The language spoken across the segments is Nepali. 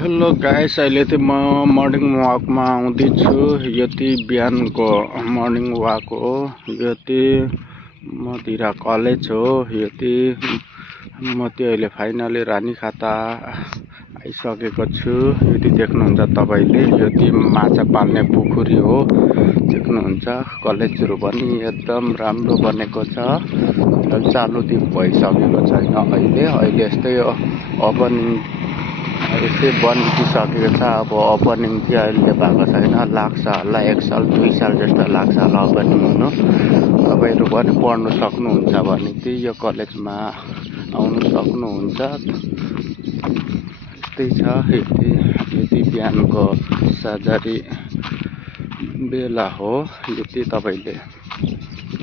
हेलो गाइस, अहिले चाहिँ म मर्निङ वाकमा आउँदैछु। यो चाहिँ बिहानको मर्निङ वाक हो। यो चाहिँ मदिरा कलेज हो। यो चाहिँ म चाहिँ अहिले फाइनली रानीखाता आइसकेको छु। यो चाहिँ देख्नुहुन्छ तपाईले, यो चाहिँ माछा पाल्ने पोखरी हो। देख्नुहुन्छ कलेजहरु पनि एकदम राम्रो बनेको छ। चालु चाहिँ भइसकेको छैन अहिले यस्तै ओपनिङ यसै बनिसकेको छ। अब ओपनिङ चाहिँ अहिले भएको छैन, लाग्छ होला 1 साल 2 साल जस्तो लाग्छ होला ओपनिङ हुनु। तपाईहरु पनि पढ्नु सक्नुहुन्छ भने चाहिँ यो कलेजमा आउनु सक्नुहुन्छ। यस्तै छ। यति बिहानको साझारी बेला हो। यो चाहिँ तपाईले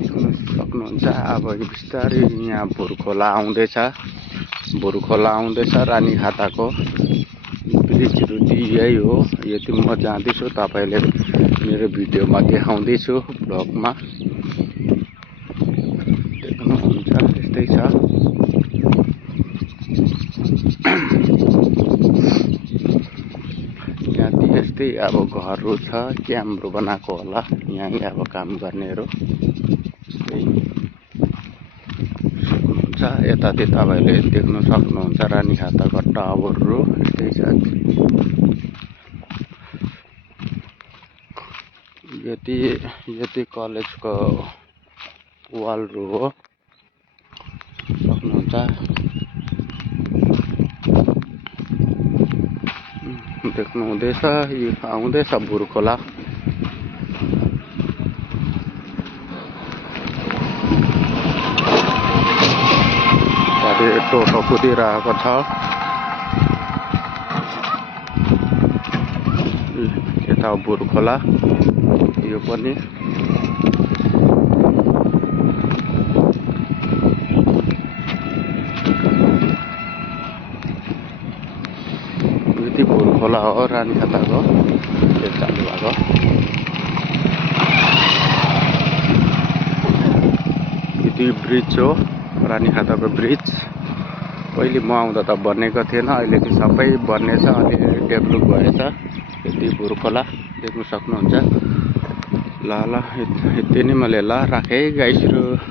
देख्न सक्नुहुन्छ। अब बिस्तारै यहाँ भुरखोला आउँदैछ रानीखाताको ब्रिजहरु चाहिँ यही हो। यो चाहिँ म जाँदैछु, तपाईले मेरो भिडियोमा देखाउँदैछु भ्लगमा। देख्नुहुन्छ यस्तै छ। यहाँ चाहिँ यस्तै अब घरहरु छ, क्याम्पहरु बनाएको होला यही अब काम गर्नेहरु। यता चाहिँ तपाईले देख्न सक्नुहुन्छ रानीखाताको टावरहरु। यस्तै छ। यो चाहिँ कलेजको वालहरु हो, सक्नुहुन्छ। देख्नु हुँदैछ, यो आउँदैछ भुरखोला। टोटो कुदिरहेको छ। यता भुरखोला यो पनि। यति भुरखोला हो रानीखाताको चालु भएको। यति ब्रिज हो, रानीखाताको ब्रिज। पहिले म आउँदा त बनेको थिएन, अहिले चाहिँ सबै बनेछ, अलि डेभलप भएछ। यति भुरखोला देख्न सक्नुहुन्छ। ल यति नै मैले राखे गाइसहरु।